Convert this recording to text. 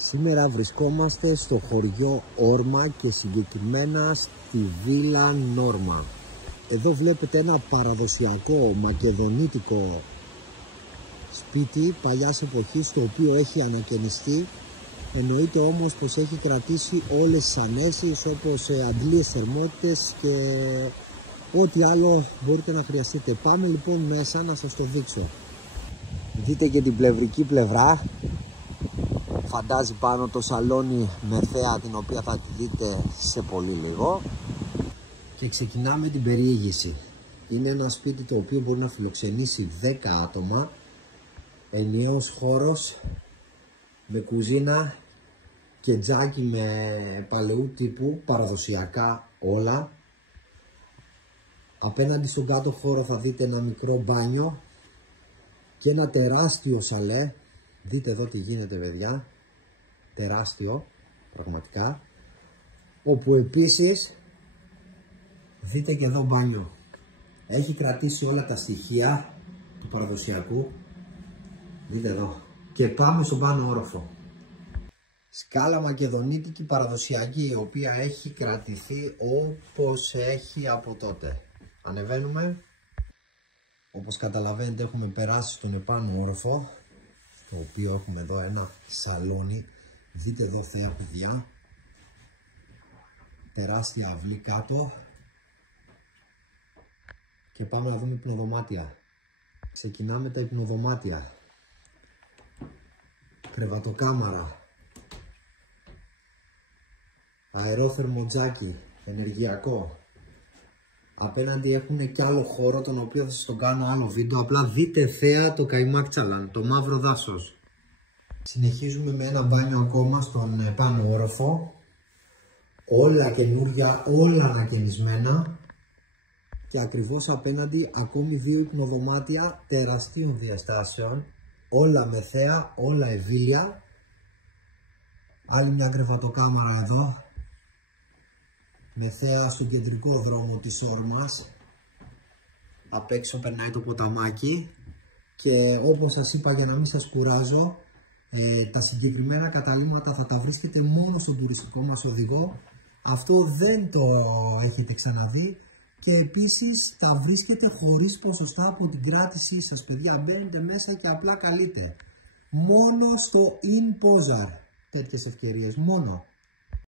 Σήμερα βρισκόμαστε στο χωριό Όρμα και συγκεκριμένα στη Βίλα Νόρμα. Εδώ βλέπετε ένα παραδοσιακό μακεδονίτικο σπίτι παλιάς εποχής, το οποίο έχει ανακαινιστεί. Εννοείται όμως πως έχει κρατήσει όλες τις ανέσεις, όπως αντλίες θερμότητες και ό,τι άλλο μπορείτε να χρειαστείτε. Πάμε λοιπόν μέσα να σας το δείξω. Δείτε και την πλευρική πλευρά. Φαντάζει πάνω το σαλόνι με θέα, την οποία θα τη δείτε σε πολύ λίγο. Και ξεκινάμε την περιήγηση. Είναι ένα σπίτι το οποίο μπορεί να φιλοξενήσει 10 άτομα. Ενιαίος χώρος με κουζίνα και τζάκι με παλαιού τύπου, παραδοσιακά όλα. Απέναντι στον κάτω χώρο θα δείτε ένα μικρό μπάνιο και ένα τεράστιο σαλέ. Δείτε εδώ τι γίνεται, παιδιά. Τεράστιο, πραγματικά. Όπου επίσης δείτε και εδώ μπάνιο. Έχει κρατήσει όλα τα στοιχεία του παραδοσιακού. Δείτε εδώ. Και πάμε στον πάνω όροφο. Σκάλα μακεδονίτικη παραδοσιακή, η οποία έχει κρατηθεί όπως έχει από τότε. Ανεβαίνουμε. Όπως καταλαβαίνετε, έχουμε περάσει στον επάνω όροφο, το οποίο έχουμε εδώ ένα σαλόνι. Δείτε εδώ θέα, παιδιά. Τεράστια αυλή κάτω. Και πάμε να δούμε υπνοδωμάτια. Ξεκινάμε τα υπνοδωμάτια. Κρεβατοκάμαρα. Αερόθερμο τζάκι, ενεργειακό. Απέναντι έχουν και άλλο χώρο, τον οποίο θα σας τον κάνω άλλο βίντεο. Απλά δείτε θέα το Καϊμάκτσαλαν, το μαύρο δάσος. Συνεχίζουμε με ένα μπάνιο ακόμα στον πάνω όροφο. Όλα καινούρια, όλα ανακαινισμένα. Και ακριβώς απέναντι ακόμη δύο υπνοδωμάτια τεραστίων διαστάσεων. Όλα με θέα, όλα ευήλια. Άλλη μια κρεβατοκάμαρα εδώ, με θέα στον κεντρικό δρόμο της Όρμας. Απ' έξω περνάει το ποταμάκι. Και όπως σας είπα, για να μην σας κουράζω, τα συγκεκριμένα καταλύματα θα τα βρίσκετε μόνο στον τουριστικό μας οδηγό. Αυτό δεν το έχετε ξαναδεί. Και επίσης τα βρίσκετε χωρίς ποσοστά από την κράτησή σας, παιδιά. Μπαίνετε μέσα και απλά καλείτε. Μόνο στο In Pozar τέτοιες ευκαιρίες, μόνο.